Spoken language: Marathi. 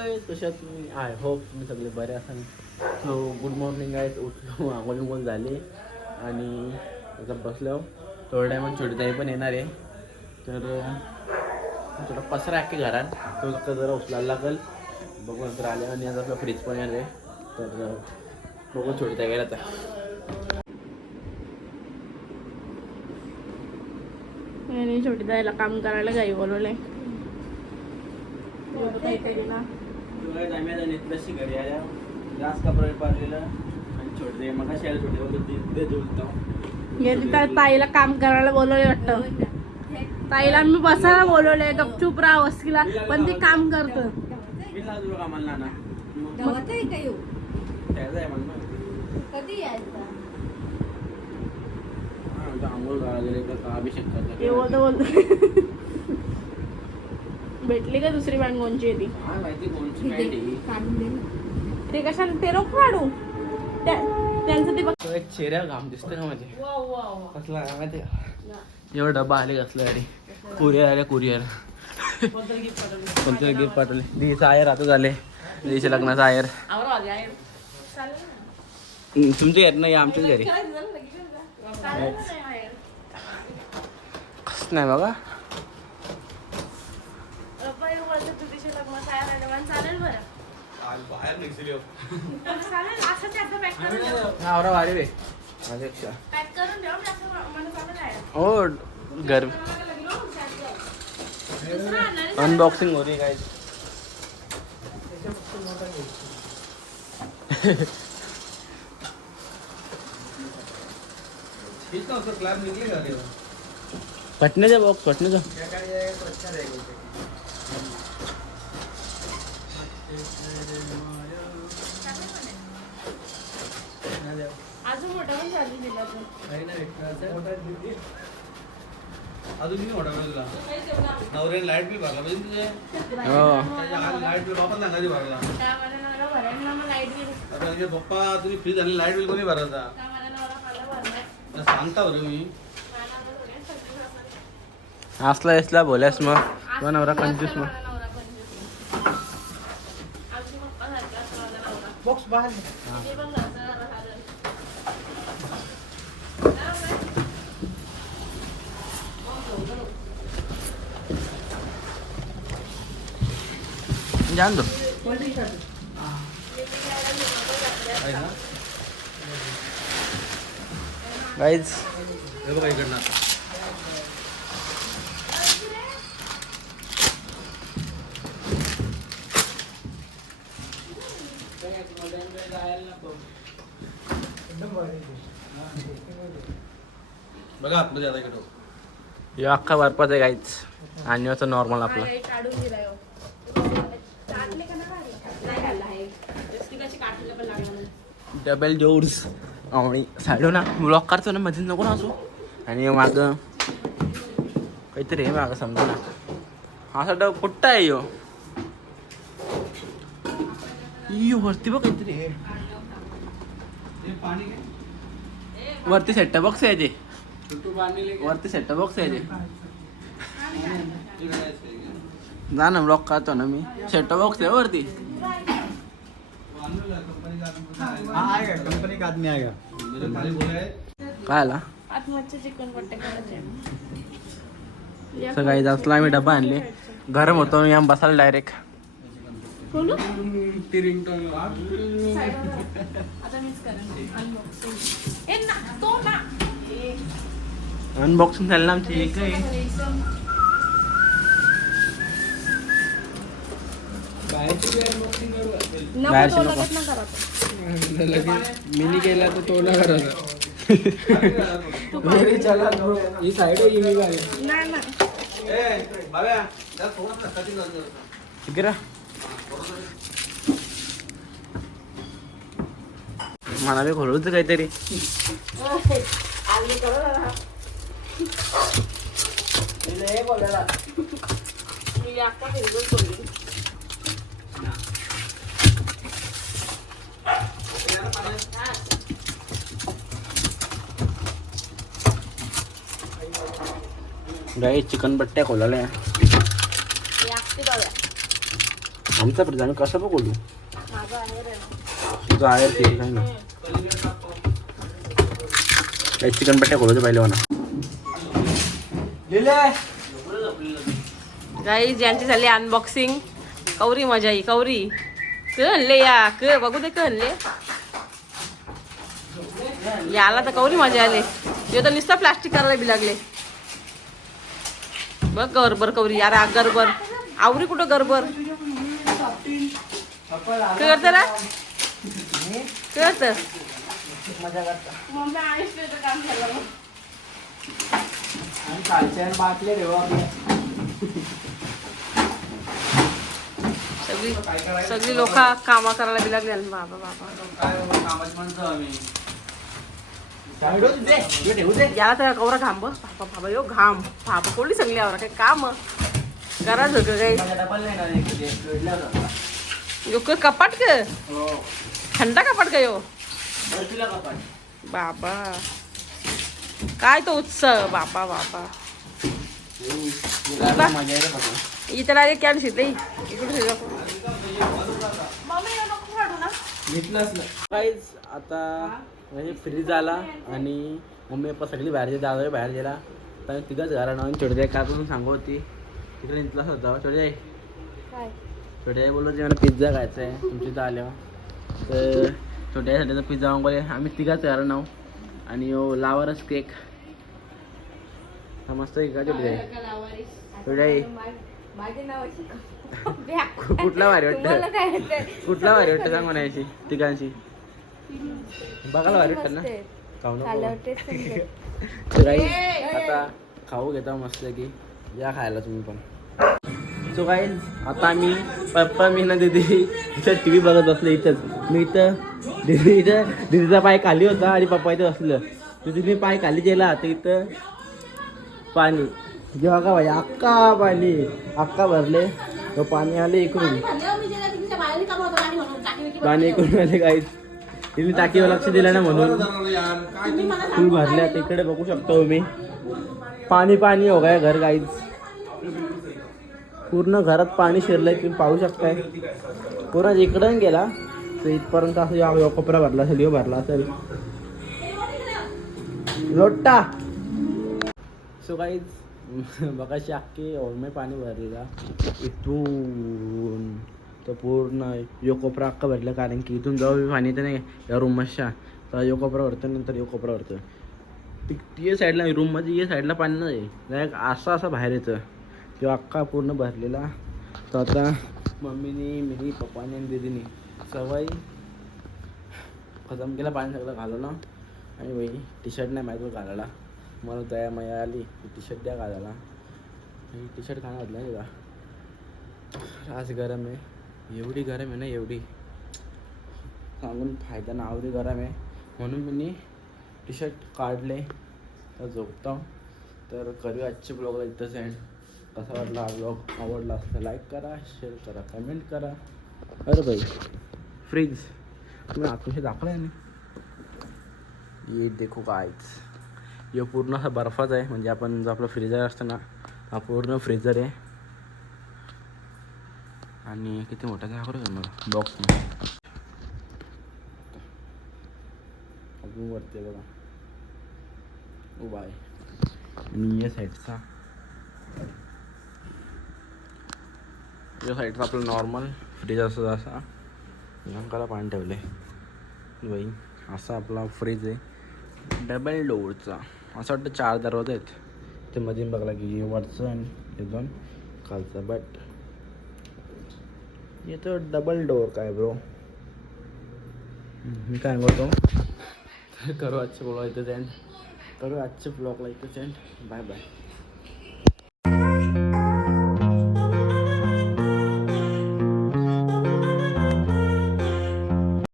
आहे कशात तुम्ही आय होप तुम्ही सगळे बरे असाल सो गुड मॉर्निंग आहे उठलो आंघोळ बिंघोळ झाले आणि आता बसलो थोड्या टायमात छोटीताई पण येणार आहे तर थोडा पसरा आहे की घरात तो फक्त जरा उचलायला लागेल बघू नंतर आले आणि आता आपला फ्रीज पण येणार आहे तर बघू छोटीताई गेला आता आणि छोटी जायला काम करायला गाई ना आम्ही घरी आल्या. जास्त कपडे पाडलेलं आणि छोटे मग कशी ते गेली तर ताईला काम करायला बोलवले वाटतं. ताईला मी बसायला बोलवलंय गपचूप राहा वस्तीला पण ती काम करत. मी कामाला ना येऊ. म्हणून कधी यायचं? आंघोळ घाला गेले का अभिषेक करतात. हे बोलतो बोलतो भेटली का दुसरी बँक कोणची आहे ती? ना. ते कशाला? ते रोख काढू. त्या- त्यांचं ते बघ. चेहऱ्या घाम दिसतोय का माझे कसला आहे माहिती का? एवढा डबा आले कसला अरे कुरिअर आले कुरिअर. कोणतं गिफ्ट पाठवले? दीचं आयर आता झाले. दीच्या लग्नाचं आयर. तुमच्या घरी नाही आमच्याच घरी. कसं नाही बघा चालेल बरं चालेल असं त्याचं पॅक करून ठेव. आवरा भारी रे. माझ्यापेक्षा पॅक करून ठेव जास्त मला चालेल आहे. हो घर दुसरं आणणार आहे. अनबॉक्सिंग हो रही है गाइस इसका उसका क्लैप निकलेगा क्या फटने का बॉक्स फटने का क्या क्या जाएगा तो अच्छा रहेगा उसे। ना जाओ। अजून मोठा पण चालू दिला तो. नाही ना एक मोठा दिदी. अजून किती मोठा तुला नवऱ्याने लाइट बिल भरला पाहिजे तुझे हो लाइट बिल वापस नाही भरला म्हणजे पप्पा तुम्ही फ्रीज आणि लाइट बिल कोणी भरायचा सांगता बरं मी. असला इसला बोल्यास मग तुझा नवरा कंजूस मग. बॉक्स बाहेर दो आहे ना गाइस हे बघा इकडनं बघा आतमध्ये आता इकडं हे अख्खा बर्फाच आहे गाईच आणि असं नॉर्मल आपला हा, एक काढून दिलाय हो. काढले का नाही काढले? नाही काढला आहे. प्लास्टिकाची काठीला पण लागणार नाही. डबल डोर्स आणि साडू ना ब्लॉक करतो ना मध्ये नको ना असो. आणि माग काहीतरी आहे मागं समजा ना. हा डब कुठं आहे यो? यो वरती बघ काहीतरी आहे. वरती सेट बॉक्स आहे ते. वरती सेट बॉक्स आहे ते. जा ना ब्लॉक करतो ना मी. सेट बॉक्स आहे वरती. कंपनी का आदमी कंपनी का काय आला काही असला आम्ही डबा आणले. गरम होतो या बसायला डायरेक्ट बोलू? ती रिंगटोन आता मीच करेन अनबॉक्सिंग ए ना तो ना ए, अनबॉक्सिंग झालं ना आमची एक आहे बाहेरची तो नको. मिनी केला तो तोला करायचा ही साइड ही मी रा मला बी खोलूच काहीतरी आली करू ना मी आता फिरगून बोलली गाई चिकन बट्ट्या खोलाल्या. बघा. आमचा आम्ही कसं बोलू माझा आहे रे. तुझं आहे ते काय ना काही चिकन पट्ट्या खोलवते पाहिले म्हणा. गाई ज्यांची झाली अनबॉक्सिंग कौरी मजा येई कौरी क आणले या? क बघू दे क आणले याला तर कौरी मजा आले? ते तर नुसतं प्लास्टिक करायला बी लागले. बघ गरबर कौरी यार गरबर आवरी कुठं गरबर काय करते रा? काय करतं? सगळी सगळी लोक कामा करायला बी लागले बाबा बाबा. तर कवरा घाम यो घाम. बाबा कोणी सांगली आवरा काय काम? होतं काही. यो क कपाट क थंडा कपाट का यो. बाबा. काय तो उत्सव? बाबा बाबा. मजा येईल फक्त. इथं डायरेक्ट कॅन शिकले इकडे शिकव घेतलंच ना काहीच आता म्हणजे फ्रीज आला आणि मम्मी पप्पा सगळी बाहेर दादा बाहेर गेला. तर तिघंच घरा नाव छोटे काय करून सांगू होती तिकडे इथलाच होता छोटे छोटे बोललो जे मला पिझ्झा खायचा आहे तुमच्या इथं आल्यावर. तर छोट्यासाठीचा पिझ्झा मागवले. आम्ही तिघाच घरा नाव आणि लावरच केक मस्त आहे का छोटे छोटे माझे नावाची कुठला भारी वाटतं? काय? कुठला भारी वाटतं सांग म्हणायची तिघांची बघायला भारी वाटतं ना? मस्त आहे. खाऊ नको. तर काही आता खाऊ घेता मस्त की. या खायला तुम्ही पण. सो काही आता आम्ही पप्पा मी ना दीदी इथं टी व्ही बघत बसलो इथंच. मी इथं दीदी इथं दीदीचा पाय खाली होता आणि पप्पा इथं बसलं दीदीने पाय खाली गेला तर इथं पाणी. जेव्हा का भाई अक्का पाणी अक्का भरले तो पाणी आले इकडून. पाणी इकडून आले काहीच तिने टाकीवर लक्ष दिलं ना म्हणून. फुल भरले तिकडे इकडे बघू शकतो मी पाणी पाणी हो गया घर काहीच पूर्ण घरात पाणी शिरलंय तुम्ही पाहू शकताय. पूर्ण इकडं गेला तर इथपर्यंत असं या कोपरा भरला असेल यो भरला असेल. लोट्टा. सो काहीच बघाशी अख्खी ओळमे पाणी भरलेला. इथून तर पूर्ण यो कोपरा अख्खा भरला कारण की इथून जाऊ पाणी येतं नाही. या रूमच्या तर यो कोपरा भरतं नंतर यो कोपरा भरतं ती या साईडला रूममध्ये ये साईडला पाणी नाही. डायरेक्ट असं असं बाहेर येतं. तो अख्खा पूर्ण भरलेला. तर आता मम्मीनी मी पप्पाने आणि दिदीनी सवय. खतम केला पाणी सगळं घालवलं. आणि वही टी शर्ट नाही माहिती घालायला. मला दया मया आली. टी शर्ट द्या घालायला टी शर्ट खाणं घातलं नाही का? आज गरम आहे. एवढी गरम आहे ना एवढी. सांगून फायदा ना आवडी गरम आहे. म्हणून मी टी शर्ट काढले. तर झोपतो. तर करू आजचे ब्लॉगला इथं सेंड कसा वाटला हा ब्लॉग आवडला असता लाईक करा शेअर करा कमेंट करा. अरे भाई फ्रीज तुम्ही आतून दाखवलं आहे ये देखो कायच हे पूर्ण असा बर्फाच आहे. म्हणजे आपण जो आपला फ्रीजर असतं ना हा पूर्ण फ्रीजर आहे. आणि किती मोठा दाखवलं मला? बॉक्स अजून वरती बघा. उभा आहे. आणि या साईडचा या साईडचा आपलं नॉर्मल फ्रीज असं असा लंकाला पाणी ठेवलं आहे बाई असा आपला फ्रीज आहे. डबल डोअरचा असं वाटतं चार दरवाजे आहेत. ते मध्ये बघला की वरचं आणि हे दोन खालचं बट येतं डबल डोअर काय ब्रो मी काय बोलतो करू आजचे ब्लॉग इथं एंड करू आजच्या ब्लॉगला इथं एंड बाय बाय